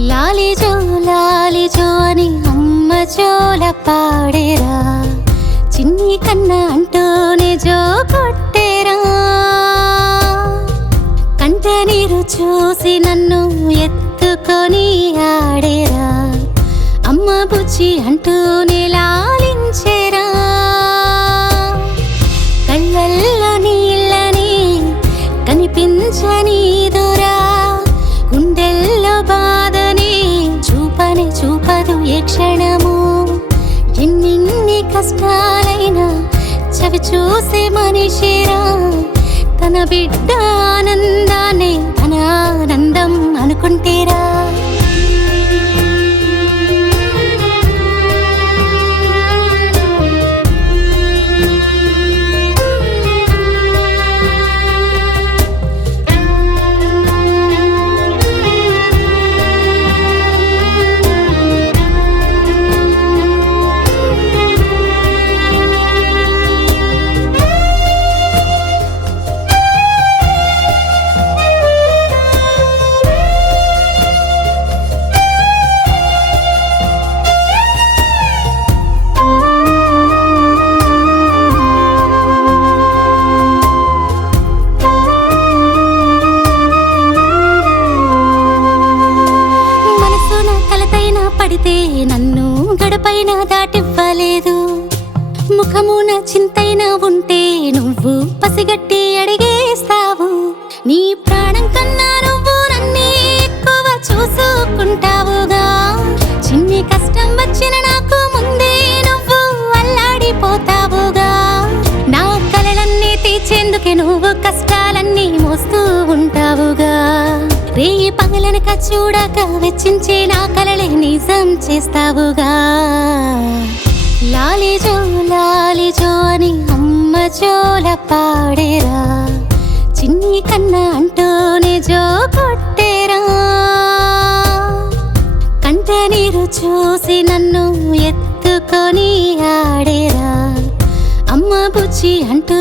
లాలిజో అని అమ్మ జోల పాడేరా, చిన్ని కన్న అంటూనే జో కొట్టేరా. కంట నీరు చూసి నన్ను ఎత్తుకొని ఆడేరా, అమ్మ బుజ్జి అంటూనే లాలించేరా. కళ్ళల్లో నీళ్ళని కనిపించని దూరా, గుండెల్లో బాధని చూపదు ఏ క్షణము. ఎన్నిన్ని కష్టాలైనా చవి చూసే మనిషిరా, తన బిడ్డ ఆనందాన్ని తన ఆనందం అనుకుంటేరా. పడితే నన్ను గడపైన దాటివ్వలేదు, ముఖమున చింతైన ఉంటే నువ్వు పసిగట్టి అడిగేస్తావు. నీ ప్రాణం కన్నా నువ్వు నన్నే ఎక్కువ చూసుకుంటావుగా. చిన్ని కష్టం వచ్చిన నాకు ముందే నువ్వు అల్లాడిపోతావుగా. నా కలలన్నీ తీర్చేందుకే నువ్వు కష్టాలన్నీ మోస్తూ ఉంటావుగా. రేయి పగలనక చూడక వెచ్చించే నా కలలే నిజం చేస్తావుగా. లాలిజో అని అమ్మ జోల పాడేరా, చిన్ని కన్న అంటూనే జో కొట్టేరా. కంట నీరు చూసి నన్ను ఎత్తుకొని ఆడేరా, అమ్మ బుజ్జి అంటూ